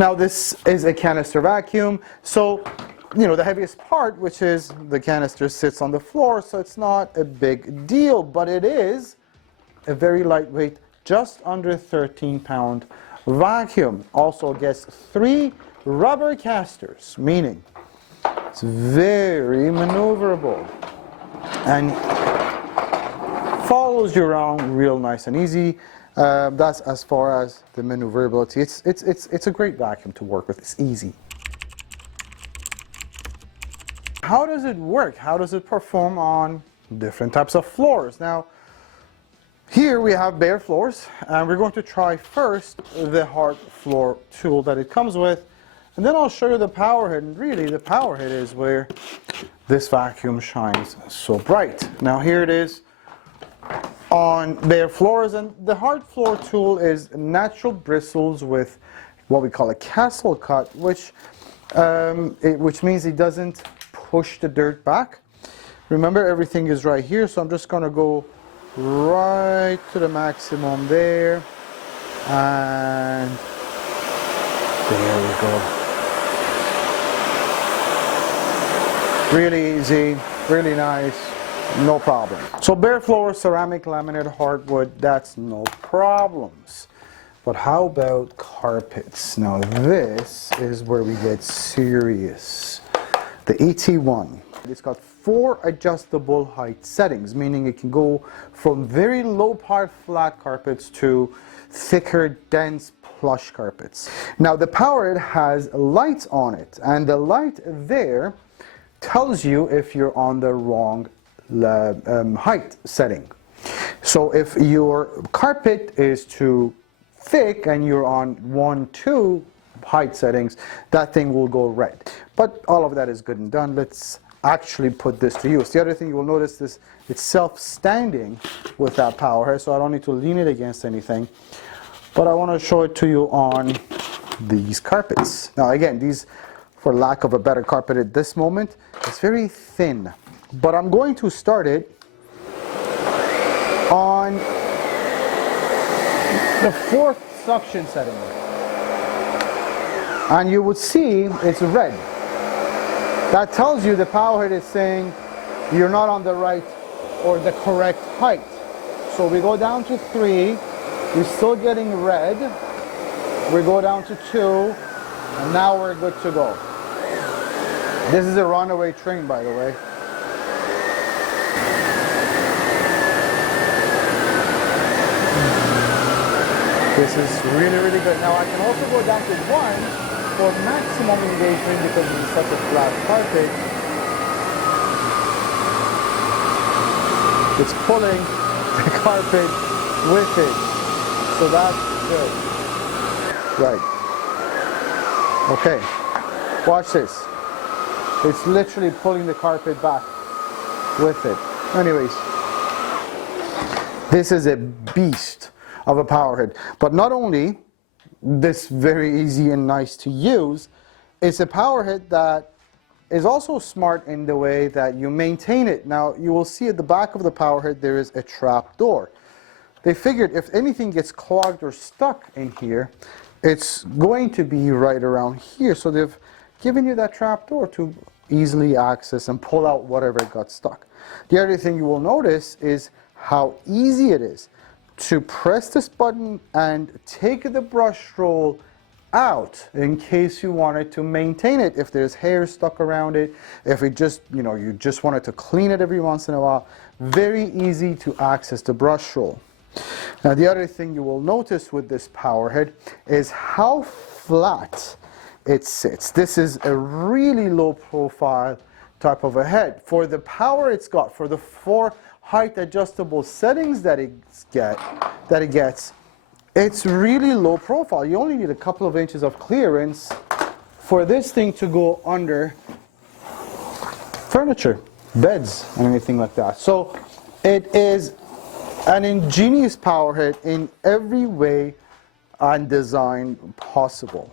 Now this is a canister vacuum, so the heaviest part, which is the canister, sits on the floor, so it's not a big deal, but it is a very lightweight, just under 13-pound vacuum. Also gets 3 rubber casters, meaning it's very maneuverable and follows you around real nice and easy. That's as far as the maneuverability. It's a great vacuum to work with. It's easy. How does it work? How does it perform on different types of floors? Now, here we have bare floors, and we're going to try first the hard floor tool that it comes with, and then I'll show you the power head. And really, the power head is where this vacuum shines so bright. Now, here it is on bare floors, and the hard floor tool is natural bristles with what we call a castle cut, which means it doesn't push the dirt back. Remember, everything is right here, so I'm just going to go right to the maximum there, and there we go. Really easy, really nice, no problem. So bare floor, ceramic, laminate, hardwood, that's no problems. But how about carpets? Now this is where we get serious. The ET1. It's got 4 adjustable height settings, meaning it can go from very low part flat carpets to thicker, dense plush carpets. Now the powerhead has lights on it, and the light there tells you if you're on the wrong height setting. So if your carpet is too thick and you're on 1, 2 height settings, that thing will go red. But all of that is good and done. Let's actually put this to use. The other thing you will notice is it's self-standing with that power head, so I don't need to lean it against anything. But I want to show it to you on these carpets. Now again, these, for lack of a better carpet at this moment, it's very thin. But I'm going to start it on the 4th suction setting. And you would see it's red. That tells you the power head is saying you're not on the right or the correct height. So we go down to 3, we're still getting red. We go down to 2, and now we're good to go. This is a runaway train, by the way. This is really, really good. Now I can also go down to 1 for maximum engagement because it's such a flat carpet. It's pulling the carpet with it. So that's good. Right. Okay. Watch this. It's literally pulling the carpet back with it. Anyways, this is a beast of a power head. But not only this very easy and nice to use, it's a power head that is also smart in the way that you maintain it. Now you will see at the back of the power head there is a trap door. They figured if anything gets clogged or stuck in here, it's going to be right around here. So they've given you that trap door to easily access and pull out whatever got stuck. The other thing you will notice is how easy it is to press this button and take the brush roll out in case you wanted to maintain it. If there's hair stuck around it, if it just, you just wanted to clean it every once in a while, very easy to access the brush roll. Now the other thing you will notice with this power head is how flat it sits. This is a really low profile type of a head. For the power it's got, for the 4 height adjustable settings that it gets, it's really low profile. You only need a couple of inches of clearance for this thing to go under furniture, beds, and anything like that. So it is an ingenious power head in every way and design possible.